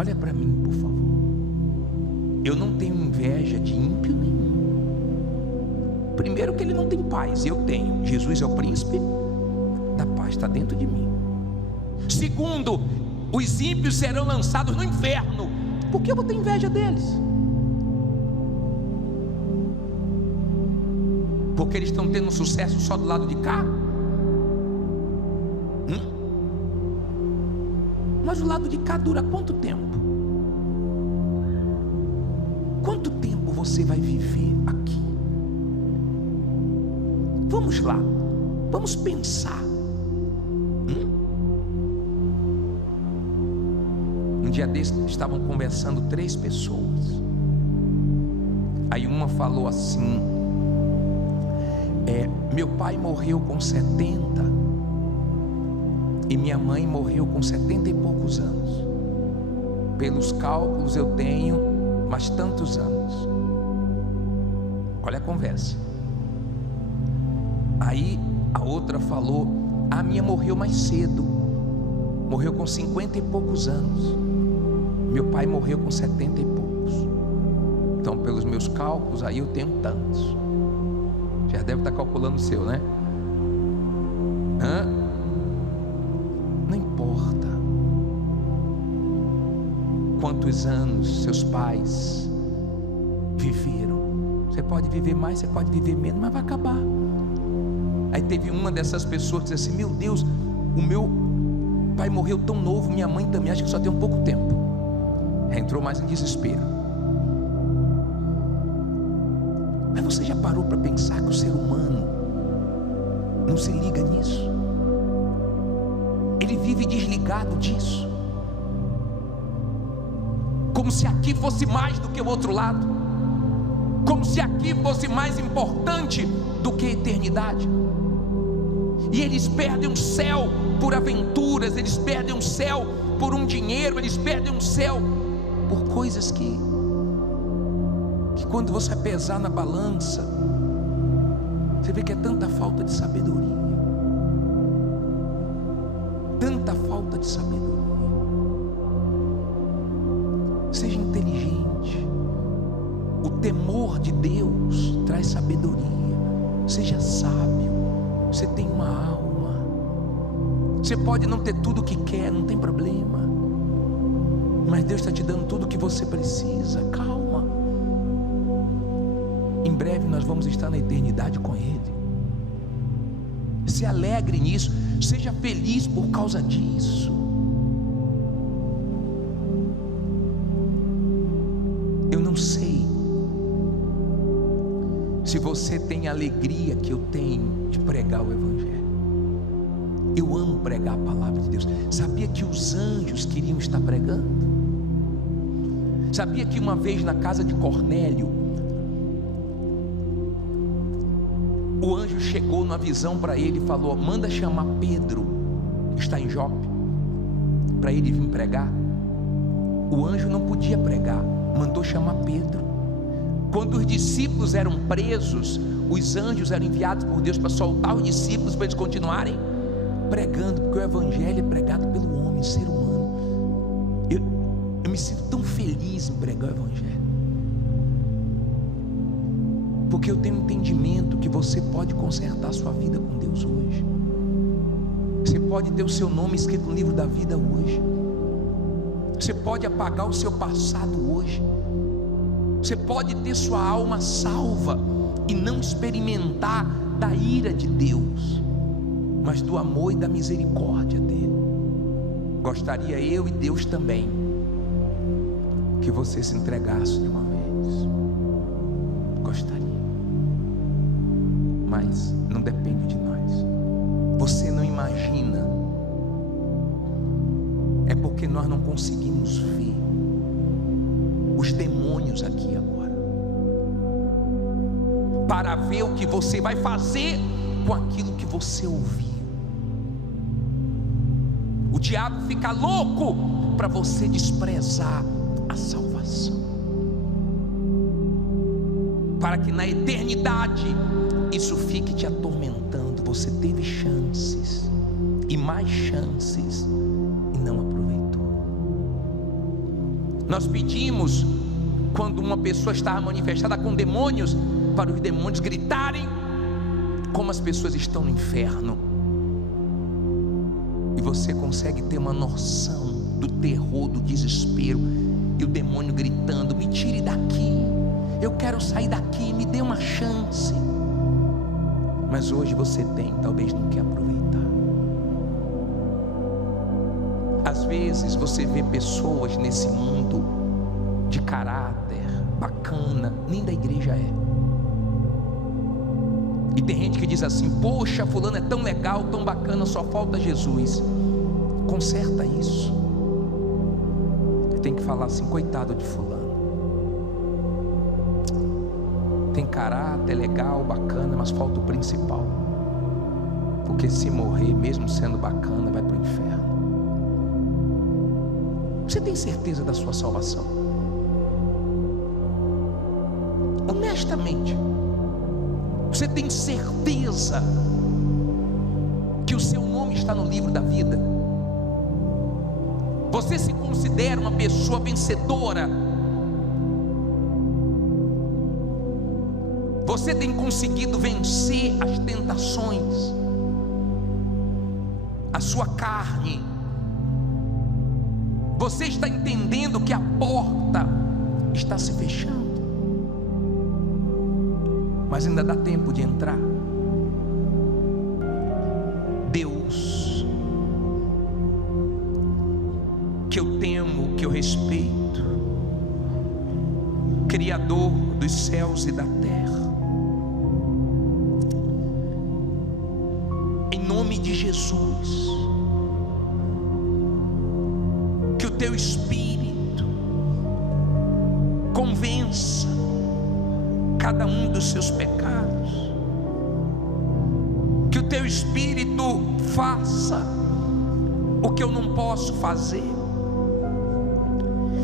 Olha para mim, por favor. Eu não tenho inveja de ímpio nenhum. Primeiro que ele não tem paz, eu tenho. Jesus é o príncipe da paz, está dentro de mim. Segundo, os ímpios serão lançados no inferno. Por que eu vou ter inveja deles? Porque eles estão tendo sucesso só do lado de cá? Mas o lado de cá dura quanto tempo? Quanto tempo você vai viver aqui? Vamos lá, vamos pensar. Um dia desses estavam conversando 3 pessoas. Aí uma falou assim: meu pai morreu com 70 e minha mãe morreu com 70 e poucos anos. Pelos cálculos eu tenho mais tantos anos. Olha a conversa. Aí a outra falou: a minha morreu mais cedo, morreu com 50 e poucos anos. Meu pai morreu com 70 e poucos. Então, pelos meus cálculos, aí eu tenho tantos. Já deve estar calculando o seu, né? Não importa quantos anos seus pais viveram. Você pode viver mais, você pode viver menos, mas vai acabar. Aí teve uma dessas pessoas que disse assim: meu Deus, o meu pai morreu tão novo, minha mãe também, acho que só tem um pouco tempo. Entrou mais em desespero. Mas você já parou para pensar que o ser humano não se liga nisso? Ele vive desligado disso, como se aqui fosse mais do que o outro lado, como se aqui fosse mais importante do que a eternidade. E eles perdem o céu por aventuras, eles perdem o céu por um dinheiro, eles perdem o céu por coisas que quando você pesar na balança, você vê que é tanta falta de sabedoria, tanta falta de sabedoria. Seja inteligente. O temor de Deus traz sabedoria. Seja sábio. Você tem uma alma. Você pode não ter tudo o que quer, não tem problema, mas Deus está te dando tudo o que você precisa. Calma. Em breve nós vamos estar na eternidade com Ele. Se alegre nisso. Seja feliz por causa disso. Eu não sei se você tem a alegria que eu tenho de pregar o Evangelho. Eu amo pregar a palavra de Deus. Sabia que os anjos queriam estar pregando? Sabia que uma vez na casa de Cornélio, o anjo chegou numa visão para ele e falou: manda chamar Pedro, que está em Jope, para ele vir pregar. O anjo não podia pregar, mandou chamar Pedro. Quando os discípulos eram presos, os anjos eram enviados por Deus para soltar os discípulos, para eles continuarem pregando, porque o Evangelho é pregado pelo homem, ser humano. Eu me sinto tão feliz em pregar o Evangelho, porque eu tenho entendimento que você pode consertar a sua vida com Deus hoje. Você pode ter o seu nome escrito no livro da vida hoje. Você pode apagar o seu passado hoje. Você pode ter sua alma salva e não experimentar da ira de Deus, mas do amor e da misericórdia dele. Gostaria eu e Deus também que você se entregasse de uma vez. Gostaria, mas não depende de nós. Você não imagina, é porque nós não conseguimos ver os demônios aqui agora, para ver o que você vai fazer com aquilo que você ouviu. O diabo fica louco para você desprezar a salvação, para que na eternidade isso fique te atormentando. Você teve chances e mais chances e não aproveitou. Nós pedimos, quando uma pessoa está manifestada com demônios, para os demônios gritarem como as pessoas estão no inferno. E você consegue ter uma noção do terror, do desespero, e o demônio gritando: me tire daqui, eu quero sair daqui, me dê uma chance. Mas hoje você tem, talvez não quer aproveitar. Às vezes você vê pessoas nesse mundo de caráter bacana, nem da igreja é. E tem gente que diz assim: poxa, fulano é tão legal, tão bacana, só falta Jesus. Conserta isso. Tem que falar assim: coitado de fulano, tem caráter, é legal, bacana, mas falta o principal. Porque se morrer, mesmo sendo bacana, vai para o inferno. Você tem certeza da sua salvação? Honestamente, você tem certeza que o seu nome está no livro da vida? Você se considera uma pessoa vencedora? Você tem conseguido vencer as tentações, a sua carne? Você está entendendo que a porta está se fechando, mas ainda dá tempo de entrar. Deus, que eu temo, que eu respeito, Criador dos céus e da terra, em nome de Jesus, que o teu Espírito convença cada um dos seus pecados, que o teu Espírito faça o que eu não posso fazer.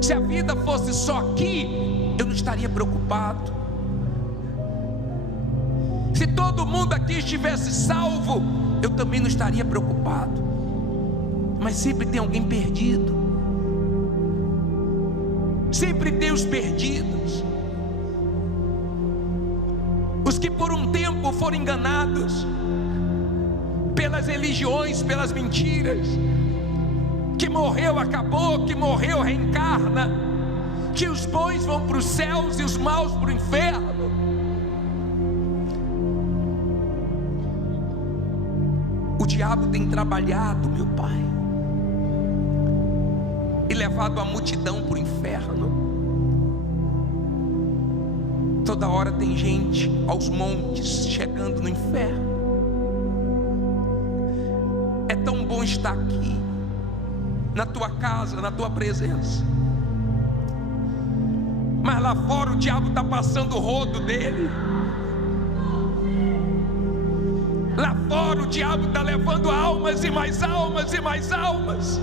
Se a vida fosse só aqui, eu não estaria preocupado. Se todo mundo aqui estivesse salvo, eu também não estaria preocupado. Mas sempre tem alguém perdido. Sempre tem os perdidos, os que por um tempo foram enganados pelas religiões, pelas mentiras, que morreu, acabou, que morreu, reencarna, que os bons vão para os céus e os maus para o inferno. O diabo tem trabalhado, meu Pai, e levado a multidão para o inferno. Toda hora tem gente aos montes chegando no inferno. É tão bom estar aqui, na tua casa, na tua presença, mas lá fora o diabo está passando o rodo dele. Lá fora o diabo está levando almas e mais almas e mais almas,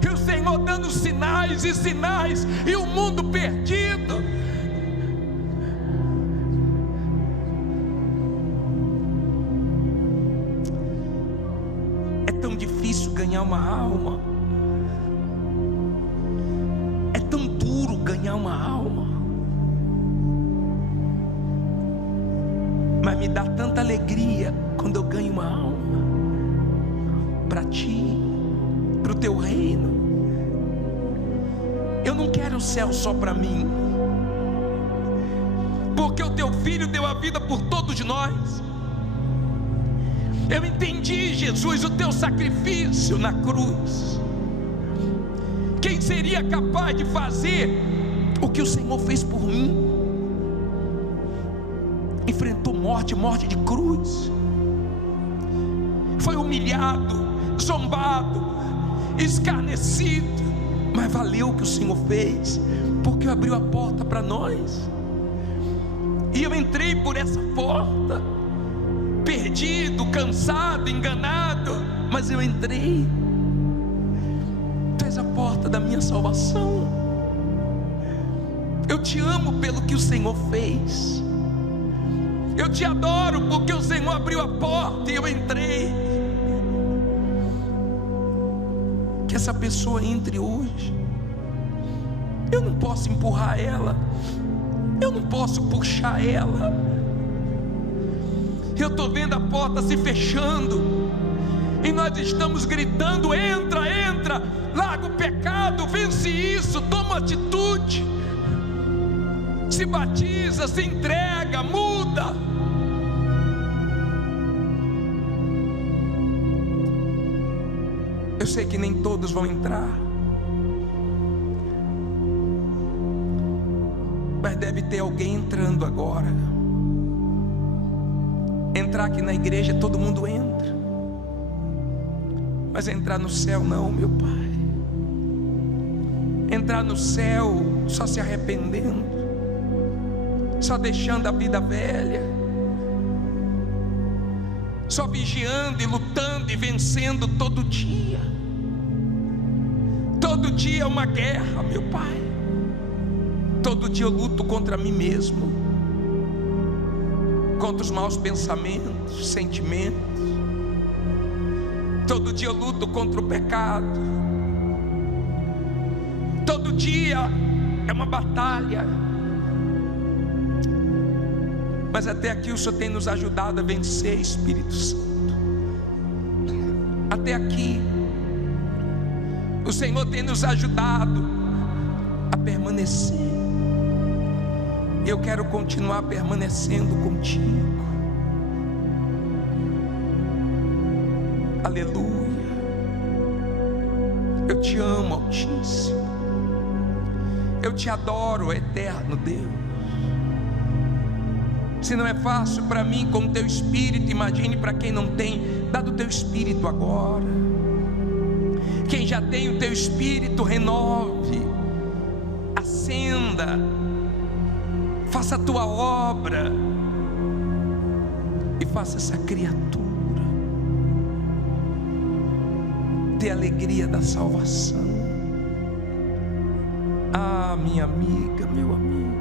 e o Senhor dando sinais e sinais, e o mundo perdido. É tão difícil ganhar uma alma, é tão duro ganhar uma alma, mas me dá tanta alegria quando eu ganho uma alma para ti, para o teu reino. Eu não quero o céu só para mim, porque o teu filho deu a vida por todos nós. Eu entendi, Jesus, o teu sacrifício na cruz. Quem seria capaz de fazer o que o Senhor fez por mim? Enfrentou morte, morte de cruz, foi humilhado, zombado, escarnecido, mas valeu o que o Senhor fez, porque abriu a porta para nós. E eu entrei por essa porta, perdido, cansado, enganado, mas eu entrei. Tu és a porta da minha salvação. Eu te amo pelo que o Senhor fez. Eu te adoro porque o Senhor abriu a porta e eu entrei. Que essa pessoa entre hoje Eu não posso empurrar ela, eu não posso puxar ela. Eu estou vendo a porta se fechando, e nós estamos gritando: entra, entra, larga o pecado, vence isso, toma atitude, se batiza, se entrega, muda. Eu sei que nem todos vão entrar, mas deve ter alguém entrando agora. Entrar aqui na igreja todo mundo entra, mas entrar no céu não, meu Pai. Entrar no céu só se arrependendo, só deixando a vida velha, só vigiando e lutando e vencendo todo dia. Todo dia é uma guerra, meu Pai. Todo dia eu luto contra mim mesmo, contra os maus pensamentos, sentimentos. Todo dia eu luto contra o pecado. Todo dia é uma batalha. Mas até aqui o Senhor tem nos ajudado a vencer, Espírito Santo. Até aqui o Senhor tem nos ajudado a permanecer. Eu quero continuar permanecendo contigo. Aleluia. Eu te amo, Altíssimo. Eu te adoro, eterno Deus. Se não é fácil para mim com o teu Espírito, imagine para quem não tem. Dá do teu Espírito agora. Quem já tem o teu Espírito, renove, acenda, faça a tua obra e faça essa criatura ter a alegria da salvação. Ah, minha amiga, meu amigo,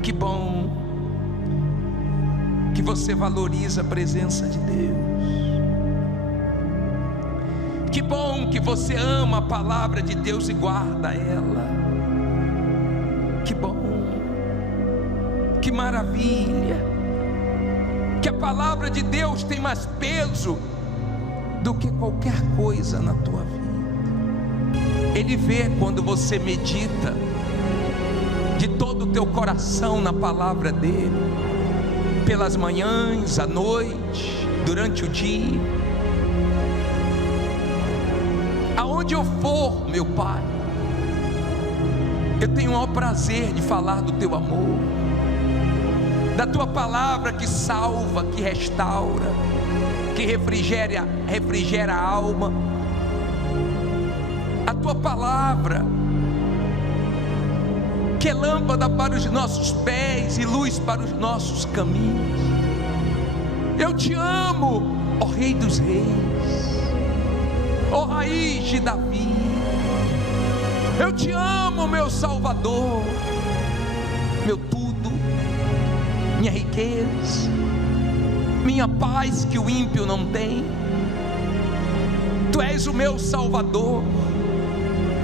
que bom que você valoriza a presença de Deus. Que bom que você ama a palavra de Deus e guarda ela. Que bom, que maravilha, que a palavra de Deus tem mais peso do que qualquer coisa na tua vida. Ele vê quando você medita de todo o teu coração na palavra dele, pelas manhãs, à noite, durante o dia. Aonde eu for, meu Pai, eu tenho o maior prazer de falar do teu amor, da tua palavra que salva, que restaura, que refrigera a alma. A tua palavra que é lâmpada para os nossos pés e luz para os nossos caminhos. Eu te amo, ó Rei dos Reis, ó Raiz de Davi. Eu te amo, meu Salvador, meu tudo, minha riqueza, minha paz que o ímpio não tem. Tu és o meu Salvador,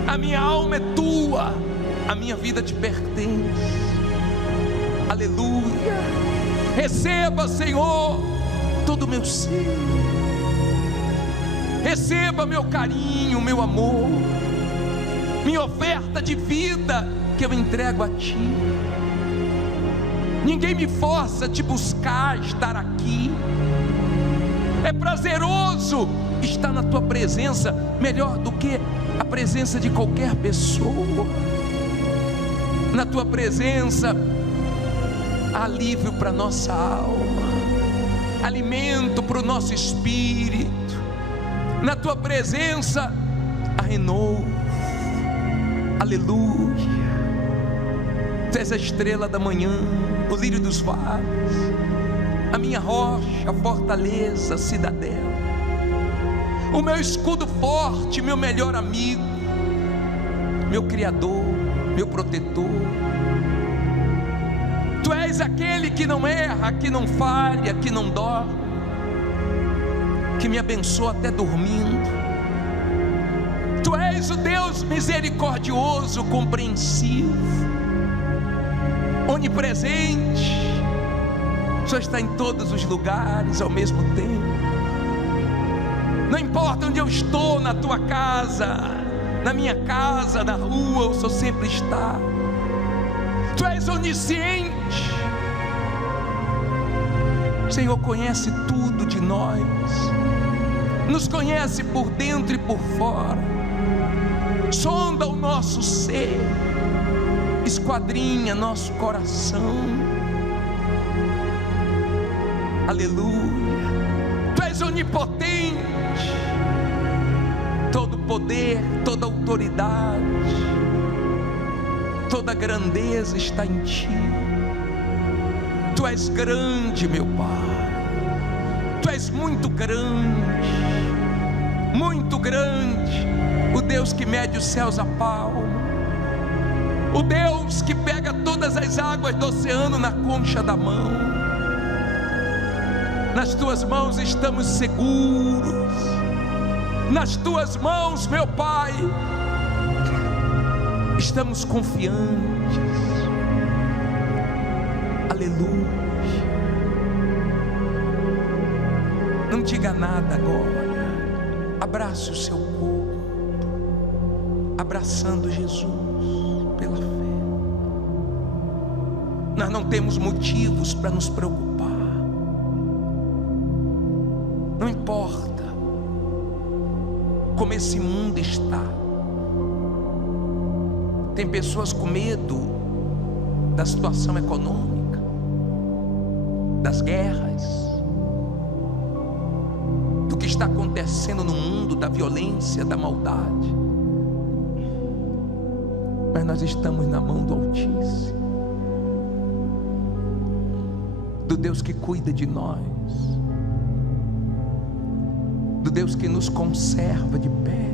a minha alma é tua, a minha vida te pertence. Aleluia. Receba, Senhor, todo o meu ser. Receba meu carinho, meu amor, minha oferta de vida que eu entrego a ti. Ninguém me força a te buscar, estar aqui. É prazeroso estar na tua presença, melhor do que a presença de qualquer pessoa. Na tua presença há alívio para nossa alma, alimento para o nosso espírito. Na tua presença há renovo. Aleluia. Tu és a estrela da manhã, o lírio dos vales, a minha rocha, a fortaleza, a cidadela, o meu escudo forte, meu melhor amigo, meu Criador, meu protetor. Tu és aquele que não erra, que não falha, que não dorme, que me abençoa até dormindo. Tu Tu és o Deus misericordioso, compreensivo, onipresente. O Senhor está em todos os lugares ao mesmo tempo. Não importa onde eu estou, na tua casa, na minha casa, na rua, o Senhor sempre está. Tu és onisciente. O Senhor conhece tudo de nós, nos conhece por dentro e por fora, sonda o nosso ser, esquadrinha nosso coração. Aleluia. Tu és onipotente, todo poder, toda autoridade, toda grandeza está em ti. Tu és grande, meu Pai. Tu és muito grande, o Deus que mede os céus a palma, o Deus que pega todas as águas do oceano na concha da mão. Nas tuas mãos estamos seguros, nas tuas mãos, meu Pai, estamos confiantes. Aleluia. Não diga nada agora. Abrace o seu corpo, abraçando Jesus pela fé. Nós não temos motivos para nos preocupar. Não importa como esse mundo está. Tem pessoas com medo da situação econômica, das guerras, do que está acontecendo no mundo, da violência, da maldade. Mas nós estamos na mão do Altíssimo, do Deus que cuida de nós, do Deus que nos conserva de pé.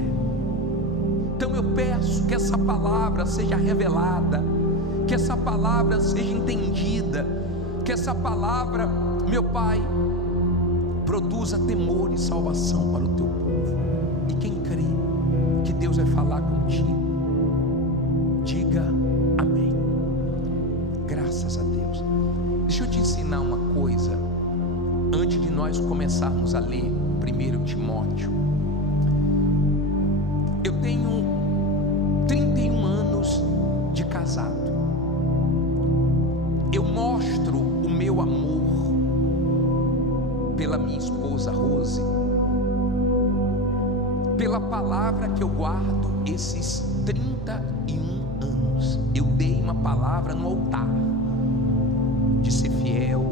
Então eu peço que essa palavra seja revelada, que essa palavra seja entendida, que essa palavra, meu Pai, produza temor e salvação para o teu povo. E quem crê que Deus vai falar contigo, diga amém. Graças a Deus. Deixa eu te ensinar uma coisa antes de nós começarmos a ler 1 Timóteo. Eu tenho 31 anos de casado. Eu mostro o meu amor pela minha esposa Rose, pela palavra que eu guardo esses 31 anos. Eu dei uma palavra no altar de ser fiel,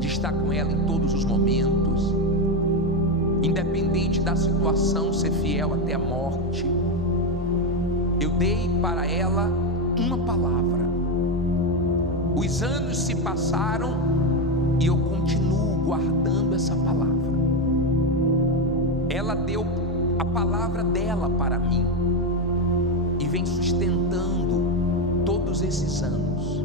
de estar com ela em todos os momentos, independente da situação, ser fiel até a morte. Eu dei para ela uma palavra. Os anos se passaram e eu continuo guardando essa palavra. Ela deu a palavra dela para mim e vem sustentando todos esses anos.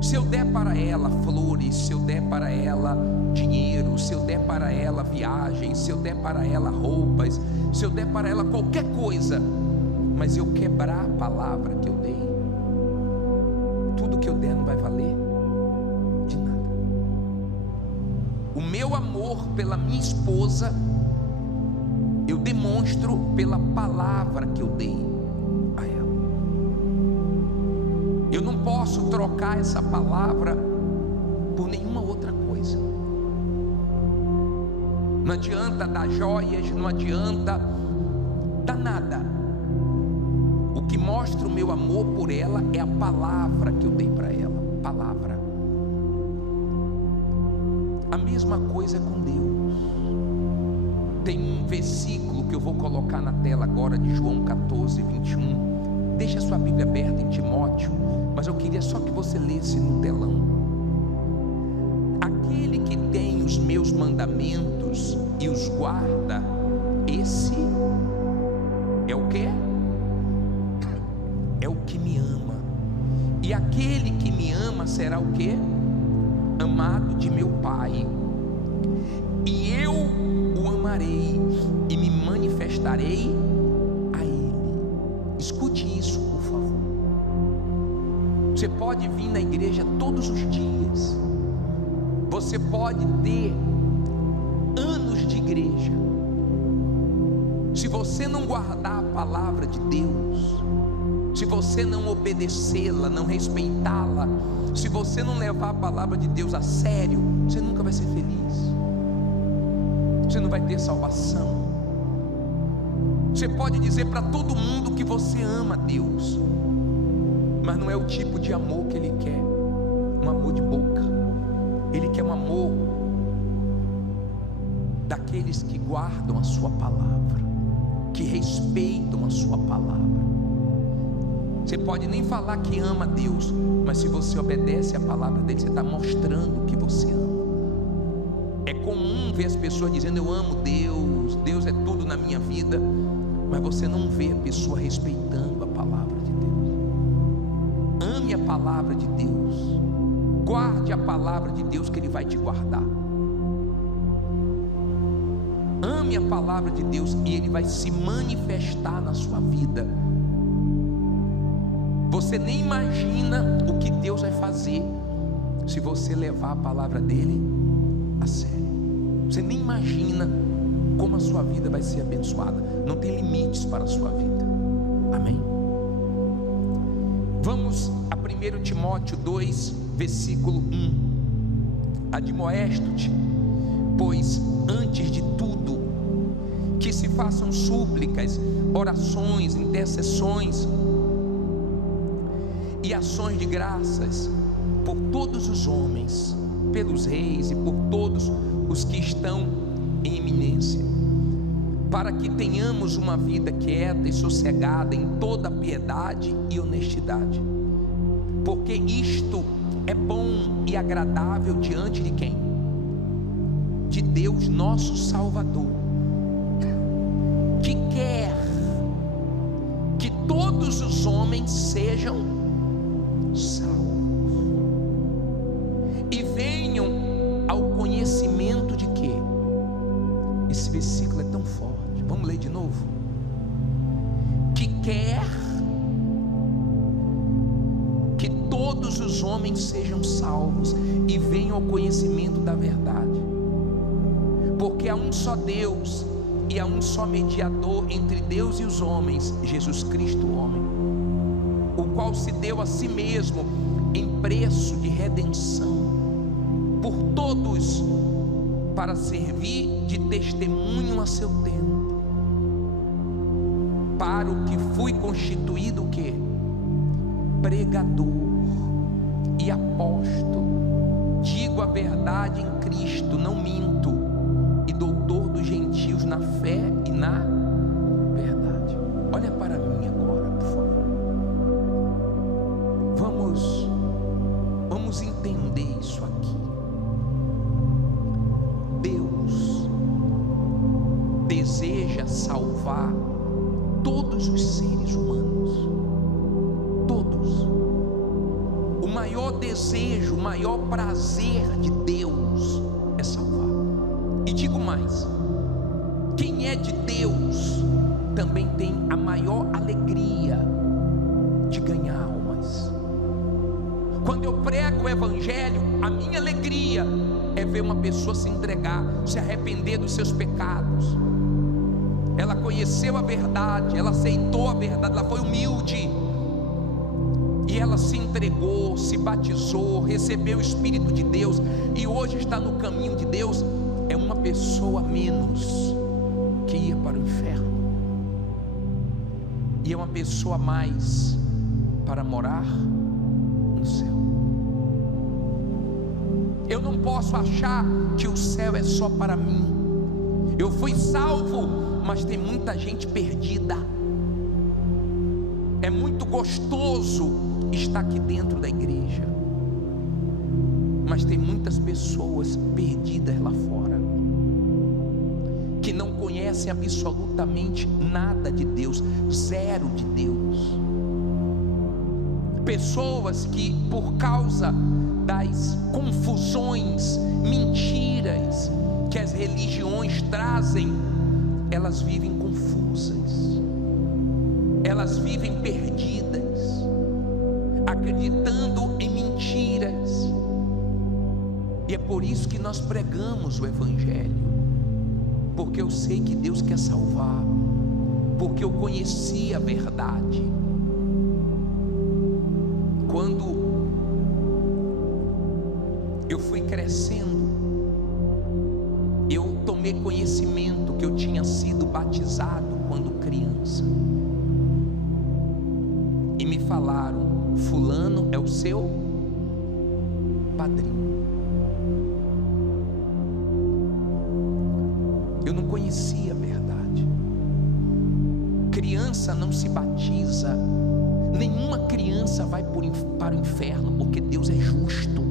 Se eu der para ela flores, se eu der para ela dinheiro, se eu der para ela viagem, se eu der para ela roupas, se eu der para ela qualquer coisa, mas eu quebrar a palavra que eu dei, tudo que eu der não vai valer de nada. O meu amor pela minha esposa eu demonstro pela palavra que eu dei a ela. Eu não posso trocar essa palavra por nenhuma outra coisa. Não adianta dar joias, não adianta dar nada. O que mostra o meu amor por ela é a palavra que eu dei para ela. Palavra. A mesma coisa com Deus. Tem um versículo que eu vou colocar na tela agora, de João 14, 21. Deixa a sua Bíblia aberta em Timóteo, mas eu queria só que você lesse no telão. Aquele que tem os meus mandamentos e os guarda, esse é o que? É o que me ama. E aquele que me ama será o que? Amado de meu Pai. E eu o amarei e me manifestarei Você pode vir na igreja todos os dias, você pode ter anos de igreja, se você não guardar a palavra de Deus, se você não obedecê-la, não respeitá-la, se você não levar a palavra de Deus a sério, você nunca vai ser feliz, você não vai ter salvação. Você pode dizer para todo mundo que você ama Deus, mas não é o tipo de amor que Ele quer, um amor de boca. Ele quer um amor daqueles que guardam a sua palavra, que respeitam a sua palavra. Você pode nem falar que ama Deus, mas se você obedece a palavra dele, você está mostrando que você ama. É comum ver as pessoas dizendo: eu amo Deus, Deus é tudo na minha vida, mas você não vê a pessoa respeitando a palavra de Deus. Ame a palavra de Deus, guarde a palavra de Deus, que Ele vai te guardar. Ame a palavra de Deus e Ele vai se manifestar na sua vida. Você nem imagina o que Deus vai fazer se você levar a palavra dele a sério. Você nem imagina como a sua vida vai ser abençoada. Não tem limites para a sua vida. Amém? Vamos a 1 Timóteo 2, versículo 1. Admoesto-te, pois antes de tudo, que se façam súplicas, orações, intercessões e ações de graças por todos os homens, pelos reis e por todos os que estão em eminência, para que tenhamos uma vida quieta e sossegada em toda piedade e honestidade, porque isto é bom e agradável diante de quem? De Deus nosso Salvador, que quer que todos os homens sejam salvos e venham ao conhecimento de quê? Esse versículo é tão forte, vamos ler de novo. Que quer que todos os homens sejam salvos e venham ao conhecimento da verdade, porque há um só Deus e há um só mediador entre Deus e os homens, Jesus Cristo, o homem, o qual se deu a si mesmo em preço de redenção por todos, para servir de testemunho a seu tempo, para o que fui constituído o quê? Pregador e apóstolo, digo a verdade em Cristo, não minto, e doutor dos gentios na fé e na verdade. Olha para mim agora, por favor. Vamos entender isso aqui. Deus deseja salvar todos os seres humanos, todos. O maior desejo, o maior prazer de Deus é salvar. E digo mais: quem é de Deus também tem a maior alegria de ganhar almas. Quando eu prego o evangelho, a minha alegria é ver uma pessoa se entregar, se arrepender dos seus pecados. Ela conheceu a verdade, ela aceitou a verdade, ela foi humilde e ela se entregou, se batizou, recebeu o Espírito de Deus e hoje está no caminho de Deus. É uma pessoa menos que ia para o inferno, e é uma pessoa a mais para morar no céu. Eu não posso achar que o céu é só para mim. Eu fui salvo, mas tem muita gente perdida. É muito gostoso estar aqui dentro da igreja, mas tem muitas pessoas perdidas lá fora, que não conhecem absolutamente nada de Deus, zero de Deus. Pessoas que, por causa das confusões, mentiras que as religiões trazem, elas vivem confusas, elas vivem perdidas. acreditando em mentiras. E é por isso que nós pregamos o Evangelho, porque eu sei que Deus quer salvar, porque eu conheci a verdade. Quando eu fui crescendo, eu tomei conhecimento que eu tinha sido batizado quando criança, e me falaram: fulano é o seu padrinho. Eu não conhecia a verdade. Criança não se batiza, nenhuma criança vai para o inferno, porque Deus é justo.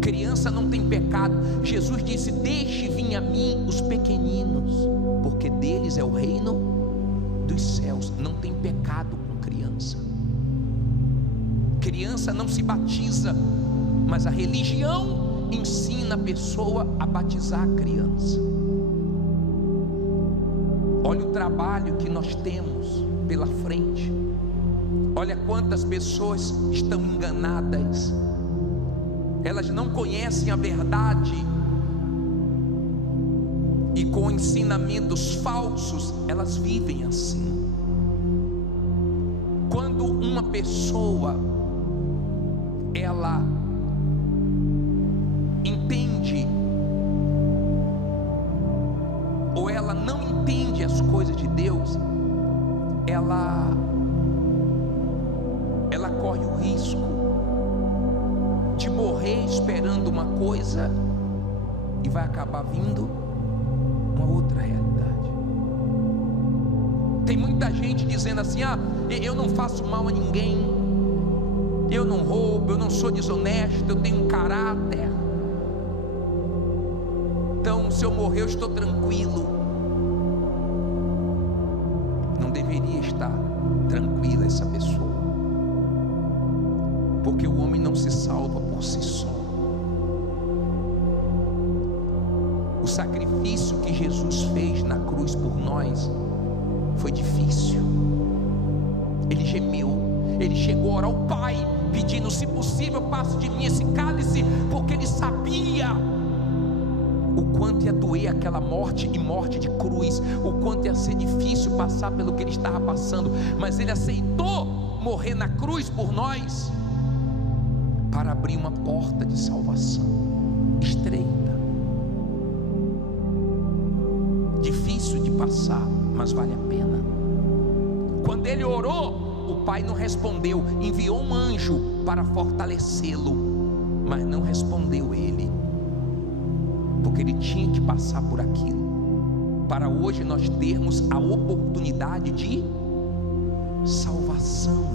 Criança não tem pecado. Jesus disse: deixe vir a mim os pequeninos, porque deles é o reino dos céus. Não tem pecado com criança. Criança não se batiza, mas a religião ensina a pessoa a batizar a criança. Olha o trabalho que nós temos pela frente. Olha quantas pessoas estão enganadas. Elas não conhecem a verdade, e com ensinamentos falsos elas vivem assim. Quando uma pessoa ela entende, ou ela não entende as coisas de Deus, ela corre o risco de morrer esperando uma coisa e vai acabar vindo uma outra realidade. Tem muita gente dizendo assim: eu não faço mal a ninguém, eu não roubo, eu não sou desonesto, eu tenho um caráter, então se eu morrer eu estou tranquilo. Não deveria estar tranquila essa pessoa, porque o homem não se salva por si só. O sacrifício que Jesus fez na cruz por nós foi difícil. Ele gemeu, ele chegou a orar ao Pai, pedindo: se possível, passe de mim esse cálice, porque ele sabia o quanto ia doer aquela morte, e morte de cruz, o quanto ia ser difícil passar pelo que ele estava passando, mas ele aceitou morrer na cruz por nós, para abrir uma porta de salvação estreita, difícil de passar, mas vale a pena. Quando ele orou, o Pai não respondeu, enviou um anjo para fortalecê-lo, mas não respondeu ele, porque ele tinha que passar por aquilo, para hoje nós termos a oportunidade de salvação.